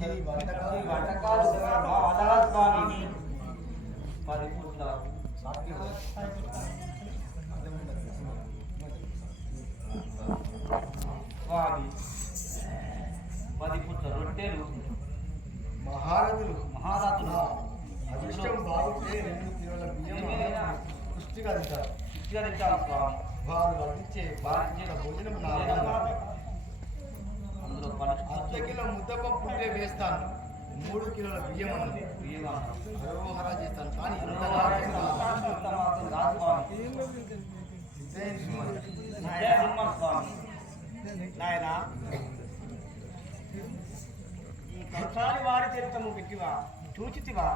వంటకాలు స్వామి 10 పూట్ల స్వామి 10 పూట్ల రొట్టెలు మహారథులు అదృష్టం బాగుంటే 2 కిలోల బియ్యం పుష్టిగా తింటారు స్వామి వారు వడ్డించే భోజనం అందులో అర్ధ కిలో ముద్దపప్పు ఉంటే వేస్తాను 3 కిలోల బియ్యం హరోహరా చేస్తాను కానీ నాయన ఈ కంసాలి వారి చరిత్రము పెట్టివా చూచితివా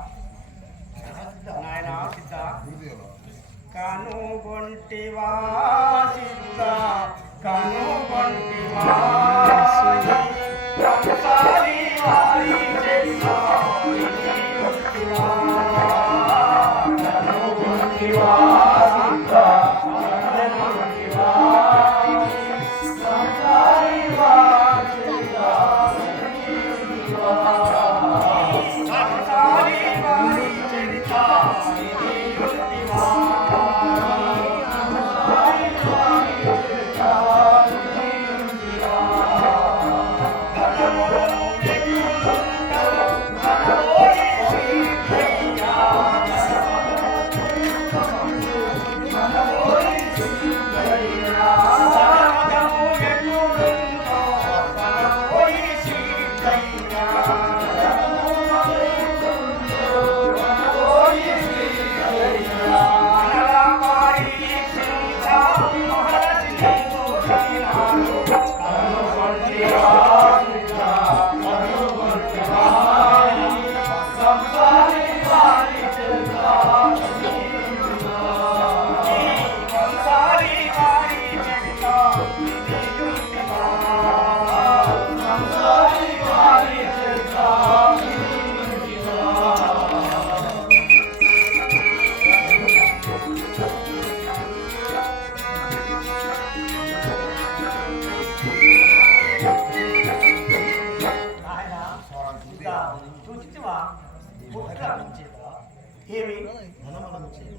నాయన సిద్ధ కనుగొంటివా సిద్ధ కనుగొంటివా కంసాలి వారి చరిత్ర కనుగొంటివా సిద్ధ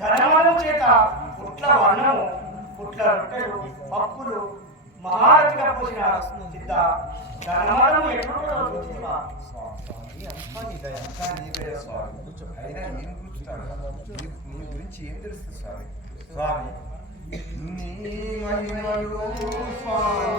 ధనమల చేత పుట్ల వర్ణము పుట్ల రొట్టెలు పప్పులు మహారతిగా పోసిన సిద్ధ ధనమలము ఎట్లుంటుందో చూసివా నీ గురించి ఏం తెలుస్తుంది స్వామి స్వామి నీ మహిమలు స్వామి